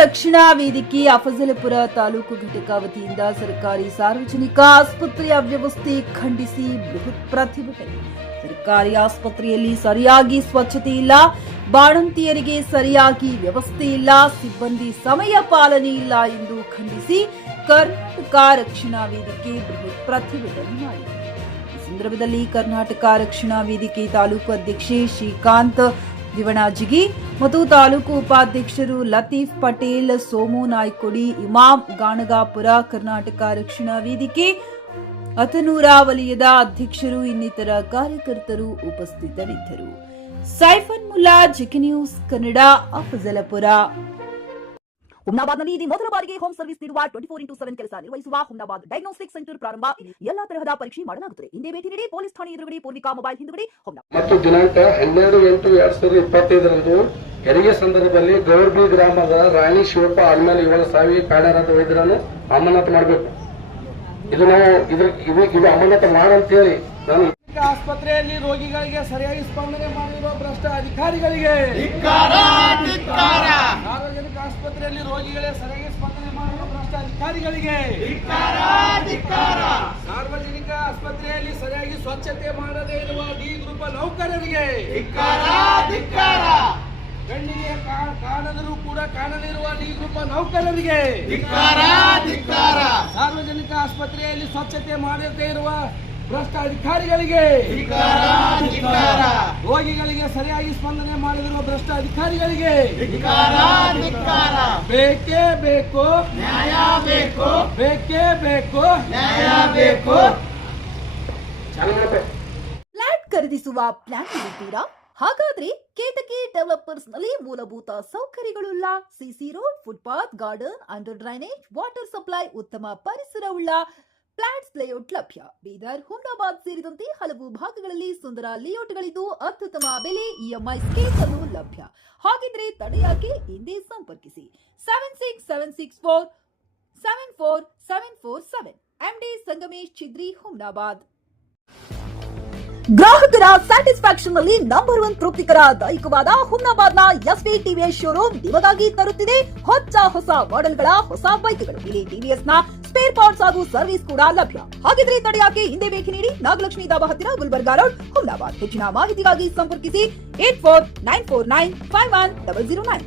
ರಕ್ಷಣಾ ವೇದಿಕೆ ಅಫಜಲಪುರ ತಾಲೂಕು ಘಟಕ ವತಿಯಿಂದ ಸರ್ಕಾರಿ ಸಾರ್ವಜನಿಕ ಆಸ್ಪತ್ರೆಯ ವ್ಯವಸ್ಥೆ ಖಂಡಿಸಿ ಬೃಹತ್ ಪ್ರತಿಭಟನೆ. ಸರ್ಕಾರಿ ಆಸ್ಪತ್ರೆಯಲ್ಲಿ ಸರಿಯಾಗಿ ಸ್ವಚ್ಛತೆ ಇಲ್ಲ, ಬಾಣಂತಿಯರಿಗೆ ಸರಿಯಾಗಿ ವ್ಯವಸ್ಥೆ ಇಲ್ಲ, ಸಿಬ್ಬಂದಿ ಸಮಯ ಪಾಲನೆ ಇಲ್ಲ ಎಂದು ಖಂಡಿಸಿ ಕರ್ನಾಟಕ ರಕ್ಷಣಾ ವೇದಿಕೆ ಬೃಹತ್ ಪ್ರತಿಭಟನೆ ಮಾಡಿದೆ. ಈ ಸಂದರ್ಭದಲ್ಲಿ ಕರ್ನಾಟಕ ರಕ್ಷಣಾ ವೇದಿಕೆ ತಾಲೂಕು ಅಧ್ಯಕ್ಷೆ ಶ್ರೀಕಾಂತ್ ದಿವಣಾಜಿಗಿ ಮತ್ತು ತಾಲೂಕು ಉಪಾಧ್ಯಕ್ಷರು ಲತೀಫ್ ಪಟೇಲ್, ಸೋಮು ನಾಯ್ಕೊಡಿ, ಇಮಾಮ್ ಗಾಣಗಾಪುರ, ಕರ್ನಾಟಕ ರಕ್ಷಣಾ ವೇದಿಕೆ ಅತನೂರ ವಲಯದ ಅಧ್ಯಕ್ಷರು ಇನ್ನಿತರ ಕಾರ್ಯಕರ್ತರು ಉಪಸ್ಥಿತರಿದ್ದರು. Saifan Mulla, GK news Kannada, Afzalpur. ಹುಮ್ನಾಬಾದ್ನಲ್ಲಿ ಮೊದಲ ಬಾರಿಗೆ ಹೋಮ್ ಸರ್ವಿಸ್ ನೀಡುವ 24x7 ಕೆಲಸ ನಿರ್ವಹಿಸುವ ಹುಮ್ನಾಬಾದ್ ಡಯಾಗ್ನೋಸ್ಟಿಕ್ ಸೆಂಟರ್ ಪ್ರಾರಂಭ. ಎಲ್ಲಾ ತರಹದ ಪರೀಕ್ಷೆ ಮಾಡಲಾಗುತ್ತದೆ. ಹಿಂದೆ ಭೇಟಿ ನೀಡಿ ಪೊಲೀಸ್ ಠಾಣೆ ಎದುರುಗಡೆ ಪೂರ್ವಿಕಾ ಮೊಬೈಲ್ ಹಿಂದುಗಡೆ ಮತ್ತು ದಿನಾಂಕ 12/8/2025 ಹೆರಿಗೆ ಸಂದರ್ಭದಲ್ಲಿ ಗೌರ್ಬಿ ಗ್ರಾಮದ ರಾಣಿ ಶಿವಪ್ಪ ಆಲ್ಮೇಲೆ ಇವರ ಸಾವಿಗೆ ಕಾರಣರಾದ ವೈದ್ಯರನ್ನು ಅಮಾನತು ಮಾಡಬೇಕು. ಇದು ಅಮಾನತು ಮಾಡಂತೇಳಿ ನಾನು ಆಸ್ಪತ್ರೆಯಲ್ಲಿ ರೋಗಿಗಳಿಗೆ ಸರಿಯಾಗಿ ಸ್ಪಂದನೆ ಮಾಡಿರುವ ಭ್ರಷ್ಟ ಅಧಿಕಾರಿಗಳಿಗೆ, ಸಾರ್ವಜನಿಕ ಆಸ್ಪತ್ರೆಯಲ್ಲಿ ರೋಗಿಗಳಿಗೆ ಸರಿಯಾಗಿ ಸ್ಪಂದನೆ ಮಾಡಿರುವ ಭ್ರಷ್ಟ ಅಧಿಕಾರಿಗಳಿಗೆ, ಸಾರ್ವಜನಿಕ ಆಸ್ಪತ್ರೆಯಲ್ಲಿ ಸರಿಯಾಗಿ ಸ್ವಚ್ಛತೆ ಮಾಡದೇ ಇರುವ ಡಿ ಗ್ರೂಪ್ ನೌಕರರಿಗೆ, ಗಣ್ಣಿಗೆ ಕಾಣದರೂ ಕೂಡ ಕಾಣದಿರುವ ಡಿ ಗ್ರೂಪ್ ನೌಕರರಿಗೆ, ಸಾರ್ವಜನಿಕ ಆಸ್ಪತ್ರೆಯಲ್ಲಿ ಸ್ವಚ್ಛತೆ ಮಾಡದೇ ಇರುವ ಭ್ರಷ್ಟ ಅಧಿಕಾರಿಗಳಿಗೆ, ರೋಗಿಗಳಿಗೆ ಸರಿಯಾಗಿ ಸ್ಪಂದನೆ ಮಾಡದಿರುವ ಭ್ರಷ್ಟ ಅಧಿಕಾರಿಗಳಿಗೆ ಬೇಕೇ ಬೇಕು, ನ್ಯಾಯ ಬೇಕು, ಬೇಕೇ ಬೇಕು, ನ್ಯಾಯ ಬೇಕು. ಫ್ಲಾಟ್ ಖರೀದಿಸುವ ಪ್ಲಾನ್ ಇದ್ದೀರಾ? ಹಾಗಾದ್ರೆ ಕೇತಕಿ ಡೆವಲಪರ್ಸ್ ನಲ್ಲಿ ಮೂಲಭೂತ ಸೌಕರ್ಯಗಳುಳ್ಳ CC road, footpath, garden, under drainage, water supply, ಉತ್ತಮ ಪರಿಸರವುಳ್ಳ ಫ್ಲಾಟ್ಸ್ ಲೇಔಟ್ ಲಭ್ಯ. ಬೀದರ್, ಹುಮ್ನಾಬಾದ್ ಸೇರಿದಂತೆ ಹಲವು ಭಾಗಗಳಲ್ಲಿ ಸುಂದರ ಲೇಔಟ್ಗಳಿದ್ದು ಅತ್ಯುತ್ತಮ ಬೆಲೆ, ಇಎಂಐ ಸ್ಕೀಮ್ ಅನ್ನು ಲಭ್ಯ. ಹಾಗಿದ್ರೆ ತಡೆಯಾಕೆ? ಹಿಂದೆ ಸಂಪರ್ಕಿಸಿ 7676474747 MD ಸಂಗಮೇಶ್ ಚಿದ್ರಿ, ಹುಮ್ನಾಬಾದ್. ಗ್ರಾಹಕರ ಸ್ಯಾಟಿಸ್ಫ್ಯಾಕ್ಷನ್ ನಲ್ಲಿ ನಂಬರ್ 1 ತೃಪ್ತಿಕರ ದೈಹಿಕವಾದ ಹುಮ್ನಾಬಾದ್ನ ಎಸ್ವಿ ಟಿವಿಎಸ್ ಶೋರೂಮ್ ನಿಮಗಾಗಿ ತರುತ್ತಿದೆ ಹೊಸ ಮಾಡೆಲ್ಗಳ ಹೊಸ ಬೈಕ್ಗಳು. ಇಲ್ಲಿ ಟಿವಿಎಸ್ ನ ಸ್ಪೇರ್ ಪಾರ್ಟ್ಸ್ ಹಾಗೂ ಸರ್ವಿಸ್ ಕೂಡ ಲಭ್ಯ. ಹಾಗಿದ್ರೆ ತಡೆಯಾಕೆ? ಹಿಂದೆ ಭೇಟಿ ನೀಡಿ ನಾಗಲಕ್ಷ್ಮಿ ಧಾಬಾ ಹತ್ತಿರ, ಗುಲ್ಬರ್ಗಾ ರೋಡ್, ಹುಮ್ನಾಬಾದ್. ಹೆಚ್ಚಿನ ಮಾಹಿತಿಗಾಗಿ ಸಂಪರ್ಕಿಸಿ 8494951009.